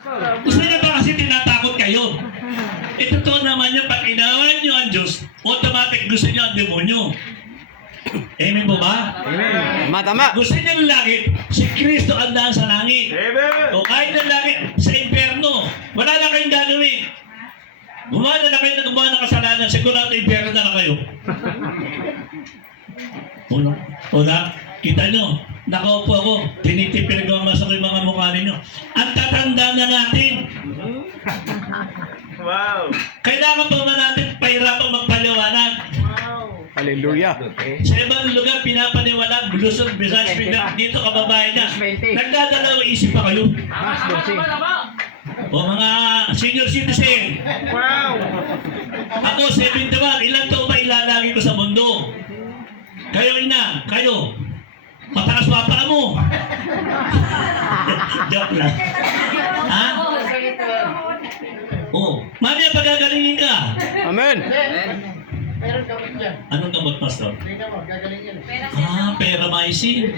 Gusto niya ba kasi tinatakot kayo? Totoo naman yun, pag inawan niyo ang Diyos, automatic gusto niyo ang demonyo. Amen po ba? Amen. Tama. Gusto niya ng langit, si Kristo ang daan sa langit. Amen. O kahit ng langit, sa impyerno, wala na kayong gagawin. Gumawa na kayo na gumawa ng kasalanan, sigurado impyerno na kayo. Una, kita nyo, nakaupo ako, tinitipir ko ang masok yung mga mukha ninyo. Ang tatanda na natin. Wow. Kailangan pa naman natin pahirapang magpaliwanag. Hallelujah. Sa ibang lugar, pinapaniwalag, Luzon, Visayas, Mindanao, dito kababayan na. Nagdadalawang isip pa kayo. O mga senior citizen. Wow. Ako, 71, ilan taon ba ilalagi ko sa mundo? Kayo ina, kayo. Mataas pa paa mo. Joke lang. Ha? Oo. Mamaya pagagalingin ka. Amen. Meron gamot dyan. Anong gamot, Pastor? May gamot, gagaling yan. Ah, peramycin.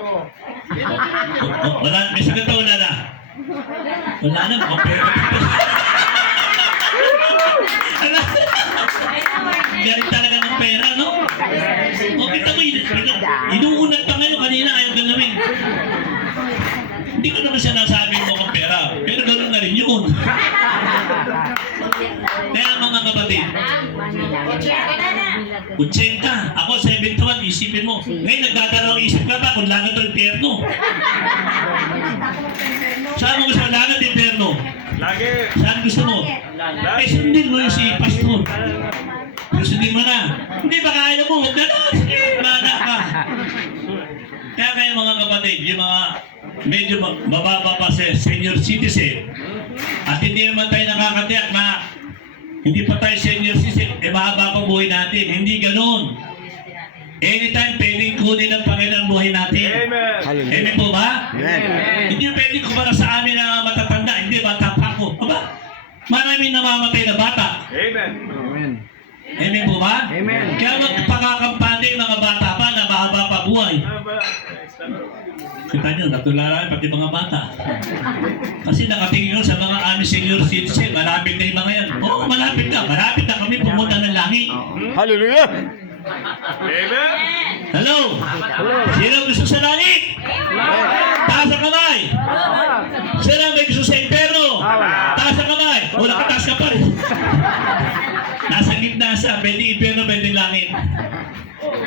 Oo. Wala, may sakit pa wala na. Wala na, pera. Galing talaga ng pera, no? O, kita mo, inuunat pa ngayon kanina, ayaw galawin. Hindi ko naman sinasabi mo ang pera, pero gano'n na rin yun. Kaya mga kapatid, 80, ako 71, isipin mo. Ngayon, nagdadalawang isip ka pa kung langit o impyerno. Saan mo gusto langit o impyerno? Lagi. Saan gusto mo? Eh, sundin mo yung si Pastor. Sundin mo na. Hindi ba kaya mo? Huwag na lang. Sige, mana ka. Kaya kayo mga kapatid, yung mga medyo mababa pa sa senior citizen, at hindi naman tayo nakakatiyak na hindi pa tayo senior citizen, eh mahaba pa buhay natin. Hindi ganun. Anytime, pwedeng kunin ng Panginoon ang buhay natin. Amen. Hallelujah. Amen po ba? Amen. Hindi pwedeng kumara sa amin na matatanda. Hindi, bata pa ako. Aba, maraming namamatay na bata. Amen. Amen. Amen po ba? Amen. Kaya magpakakampante yung mga bata pa na mahaba pa buhay. Kita nyo, natularan pati mga bata. Kasi nakatingin ko sa mga aming senior citizen, malapit na yung mga yan. Oo, malapit na. Malapit na kami pumunta ng langit. Hallelujah. Amen. Hello? Sino gusto sa langit? Taas ang kamay. Sino may gusto sa impyerno? Taas ang kamay. Wala ka, taas ka pa rin. Nasa gitna sa, pwede impyerno, pwede langit.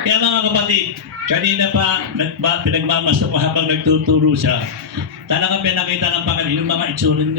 Kaya mga kapatid, kanina pa pinagmamasok ko habang nagtuturo siya. Talagang pinakita ng Panginoon yung mga itsura niya.